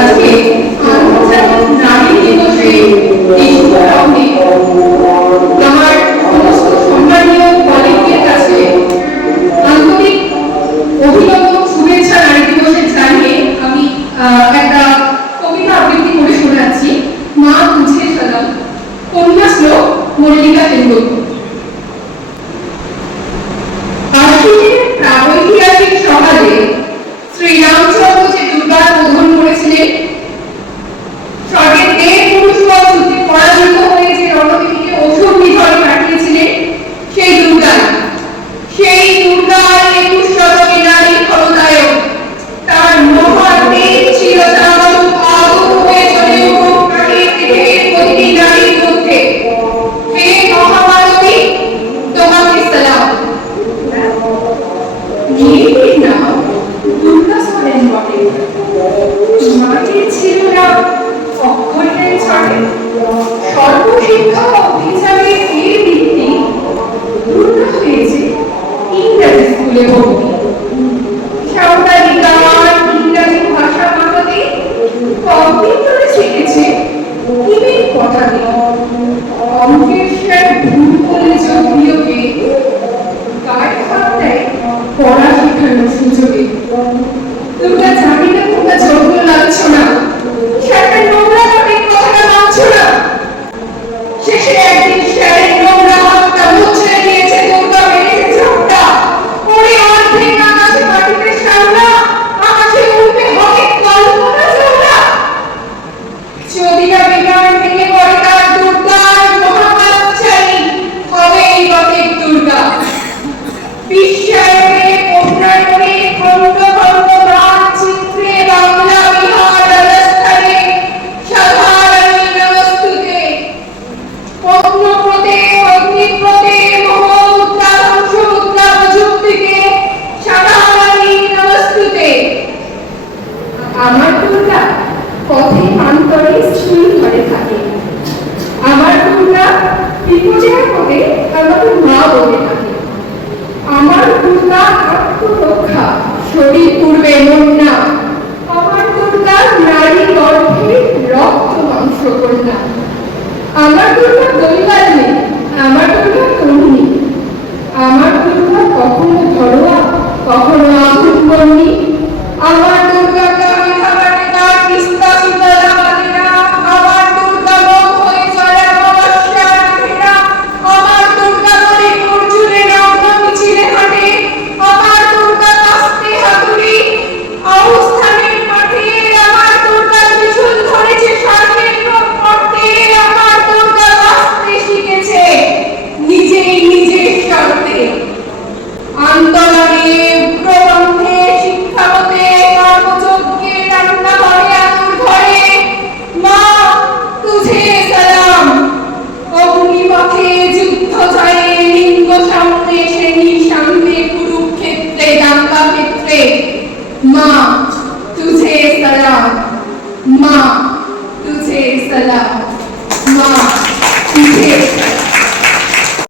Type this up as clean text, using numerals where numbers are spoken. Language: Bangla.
আজকে আন্তর্জাতিক নারী দিবসে এই শুভারম্ভে আমার সমস্ত সম্মানীয় কলিগদের কাছে আন্তরিক অভিনন্দন শুভেচ্ছা নারী দিবসে জানিয়ে আমি একটা কবিতা আবৃত্তি করে শোনাচ্ছি। মা তুঝে সালাম, কন্যা শ্লোক মল্লিকা সেনগুপ্ত। আশ্বিনের প্রাগৈতিহাসিক সকালে শ্রীরামচন্দ্র যে দুর্গার বোধন করেছিলেন, স্বর্গের দেব পুরুষপদ যুদ্ধে পরাজিত হয়ে যে রণদেবীকে অসুর নিধনে পাঠিয়েছিলেন, সেই দুর্গার 21 শতকে নারী ক্ষমতায়ন, তার মহাদেব চিরদাম আগুন হয়ে চলে উঠুক পৃথিবীর প্রতিটি নারীর মধ্যে। হে মহামানবী, তোমাকে সালাম। মেয়েটির নাম দুর্গা সরেন বটে, মাটির ছিল না অক্ষরের ছড়ে। সর্বশিক্ষা অভিযানে এর ভিত্তি দুর্গা হয়েছে ইংরেজি স্কুলে ভর্তি। সাঁওতালি গান, ইংরাজি ভাষা মাতাতে, কম্পিউটারে শিখেছে ইমেল পাঠাতে। অঙ্কের স্যার ভুল করলে যোগ বিয়োগে গায়ে হাত দেয় পড়া শেখানোর সুযোগে। তোমরা জানি না তোমরা যোগ্য লাগছো না, স্যারের নোংরা করে কথাটা মানছো না। শেষে একদিন স্যারের নোংরা হাতটা মুছে দিয়েছে দুর্গা, মেরেছে ঝাপটা। ওরে অর্ধেক আকাশে মাটিতে সামনা, আকাশে উঠবে হবে কল্পনা চৌড়া। যদি না বিমান ভেঙে পড়ে তার দুর্গার মহাকাশচারী হবে এই রথের দুর্গা। বিশ্বায়নে উন্নয়নে খণ্ড খণ্ড মানচিত্রে বাংলা বিহার রাজস্থানে সাধারণ নমস্তুতে। পদ্মপ্রদে অগ্নিপ্রদে মহোমুদ্রা ধ্বংসমুদ্রা প্রযুক্তিকে সাধারণ নমস্তুতে। আমার দুর্গা পথে প্রান্তরে স্কুল ঘরে থাকে। আমার দুর্গা বিপর্যয়ের পথে আমাকে মা বলে থাকে। আমার দুর্গা আত্মরক্ষা, শরীর পূর্বে মন না। আমার দুর্গা নারী গর্ভে রক্ত মাংস কন্যা। আমার দুর্গা দৈবাল নেই, আমার দুর্গা তরুণী। আমার দুর্গা কখনো ঘরোয়া, কখনো আগুন বন্যী। আমার দুর্গা গ্রামে খাবারে তার তিস্তা শীতলা মানেরা। আমার দুর্গা মন হয়ে চলে অমাবস্যার ঘেরা। আমার দুর্গা গরিবপুর জুড়ে নগ্ন মিছিলে হাঁটে। আমার দুর্গা কাস্তে হাতুড়ি অবস্থানের মাঠে। আমার দুর্গা ত্রিশূল ধরেছে স্বর্গের পথে। আমার দুর্গা বাঁচতে শিখেছে নিজেই নিজের স্বার্থে। আন্দোলনে প্রবন্ধে শিক্ষামতে কর্মযজ্ঞে রান্নাঘরে আতুর ঘরে মা তুঝে সালাম। অগ্নিপথে যুদ্ধ জয়ে লিঙ্গ সামনে শ্রেণীর সামনে কুরুক্ষেত্রে দাঙ্গা ক্ষেত্রে মা